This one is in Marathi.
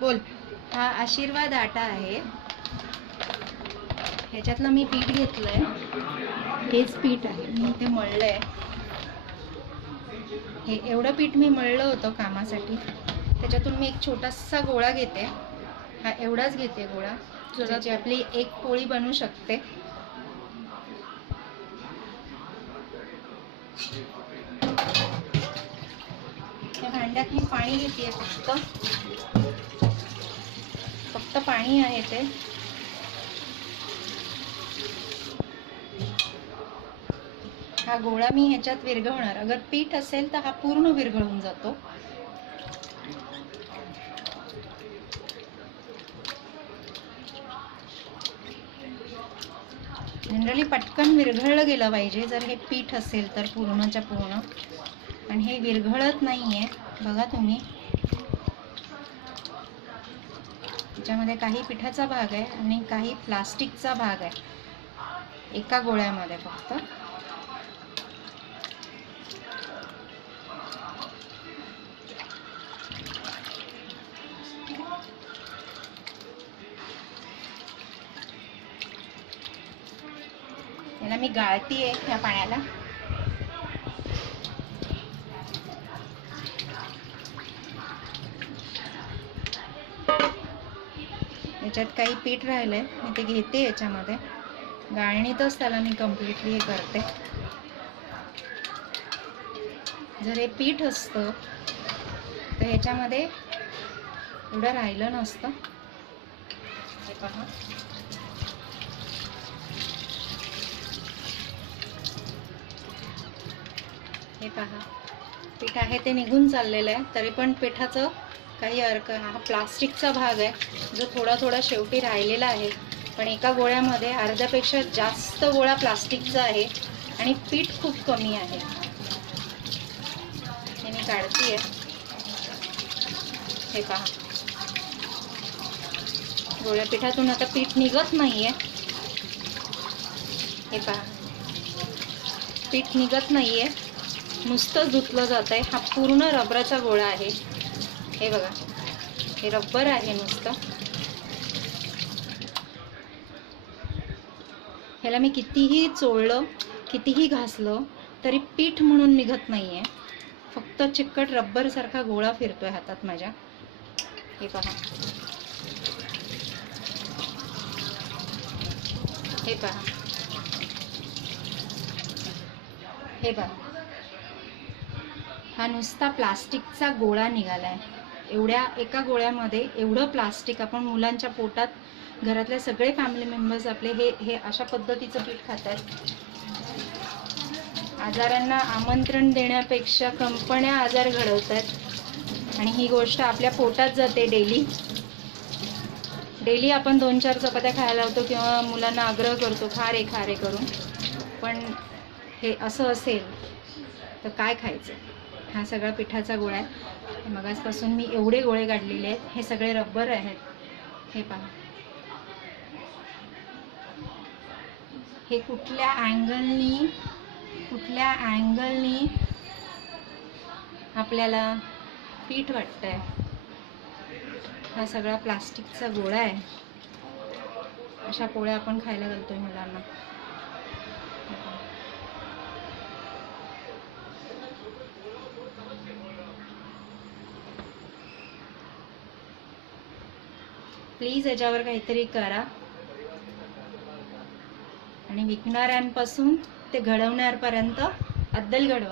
बोल. हा आशीर्वाद आटा आहे. ह्याच्यातलं मी पीठ घेतलंय. हेच पीठ आहे, मी ते मळलंय. हे एवढं पीठ मी मळलं होतं कामासाठी. त्याच्यातून मी एक छोटासा गोळा घेते. हा एवढाच घेते गोळा, ज्याची आपली एक पोळी बनू शकते. त्या भांड्यात मी पाणी घेते. फक्त पाणी आहे ते. हा गोळा मी ह्याच्यात विरघळणार. अगर पीठ असेल तर हा पूर्ण विरघळून जातो. जनरली पटकन विरघळलं गेलं पाहिजे जर हे पीठ असेल तर, पूर्णच्या पूर्ण. पण हे विरघळत नाहीये, बघा तुम्ही. त्याच्यामध्ये काही पिठाचा भाग आहे आणि काही प्लास्टिकचा भाग आहे, एका गोळ्यामध्ये फक्त. याला मी गाळतीये ह्या पाण्याला. याच्यात काही पीठ राहिलंय, मी ते घेते याच्यामध्ये. गाळणीतच त्याला मी कम्प्लिटली हे करते. जर हे पीठ असतं तर ह्याच्यामध्ये एवढं राहिलं नसतं. हे पहा, हे पहा, पीठ आहे ते निघून चाललेलं आहे. तरी पण पिठाचं काही अर्क. हा प्लास्टिकचा भाग आहे जो थोडा थोडा शेवटी राहिलेला आहे. पण एका गोळ्यामध्ये अर्ध्यापेक्षा जास्त गोळा प्लास्टिकचा आहे आणि पीठ खूप कमी आहे. हे मी काढतीये. हे पहा, गोळ्या पिठातून आता पीठ निघत नाहीये. हे पहा, पीठ निघत नाहीये, नुसतं धुतलं जात आहे. हा पूर्ण रबराचा गोळा आहे. हे बघा, हे रबर आहे नुसतं. ह्याला मी कितीही चोळलं, कितीही घासलं तरी पीठ म्हणून निघत नाहीये. फक्त चिकट रबर सारखा गोळा फिरतोय हातात माझ्या. हे पहा, हे पहा, हे पहा. हा नुसता प्लास्टिकचा गोळा निघालाय. एवढ्या एका गोळ्यामध्ये एवढं प्लास्टिक. आपण मुलांच्या पोटात, घरातले सगळे फॅमिली मेंबर्स आपले हे अशा पद्धतीचं पीठ खातात. आजारांना आमंत्रण देण्यापेक्षा कंपन्या आजार घडवतात आणि ही गोष्ट आपल्या पोटात जाते डेली. डेली आपण 2-4 चपात्या खायला लावतो किंवा मुलांना आग्रह करतो खा रे करून. पण हे असं असेल तर काय खायचं. हा सगळा पिठाचा गोळा आहे. मगाचपासून मी एवढे गोळे काढलेले आहेत. हे सगळे रबर आहेत. हे पहा, हे कुठल्या अँगलनी आपल्याला पीठ वाटतंय. हा सगळा प्लास्टिकचा गोळा आहे. अशा पोळ्या आपण खायला घालतोय मुलांना. प्लीज याच्यावर काहीतरी करा आणि विकणाऱ्यांपासून ते घडवणाऱ्यापर्यंत अद्दल घडवा.